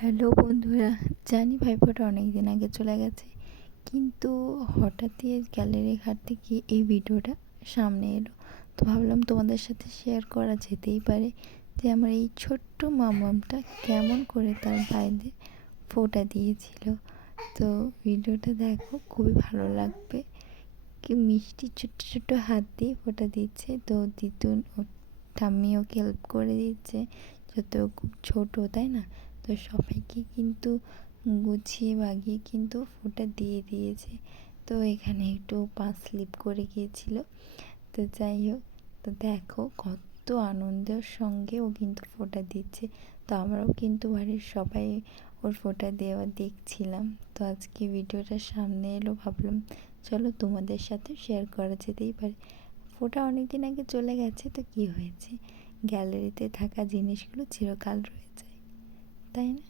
Hello বন্ধুরা, জানি ভাইফোঁটা অনেক দিন আগে চলে গেছে, কিন্তু হঠাৎই গ্যালারি ঘাঁটতে গিয়ে এই ভিডিওটা সামনে এলো। তো ভাবলাম তোমাদের সাথে শেয়ার করা যেতেই পারে যে আমার এই ছোট্ট মামামটা কেমন করে তার ভাইদের ফোঁটা দিয়েছিল। তো ভিডিওটা দেখো, খুবই ভালো লাগবে। কি মিষ্টি ছোট্ট ছোট্ট হাত দিয়ে ফোঁটা দিচ্ছে। তো দিতুন ও ঠাম্মি ওকে হেল্প করে দিচ্ছে, যত খুব ছোট, তাই না? তো সবাইকে কিন্তু গুছিয়ে বাগিয়ে কিন্তু ফোঁটা দিয়ে দিয়েছে। তো এখানে একটু পা স্লিপ করে গিয়েছিল। তো যাই হোক, তো দেখো কত আনন্দের সঙ্গে ও কিন্তু ফোঁটা দিচ্ছে। তো আমরাও কিন্তু বাড়ির সবাই ওর ফোঁটা দেওয়া দেখছিলাম। তো আজকে ভিডিওটা সামনে এলো, ভাবলাম চলো তোমাদের সাথে শেয়ার করা যেতেই পারে। ফোঁটা অনেক দিন আগে চলে গেছে, তো কি হয়েছে, গ্যালারিতে থাকা জিনিসগুলো চিরকাল রয়ে যায়, তাই না?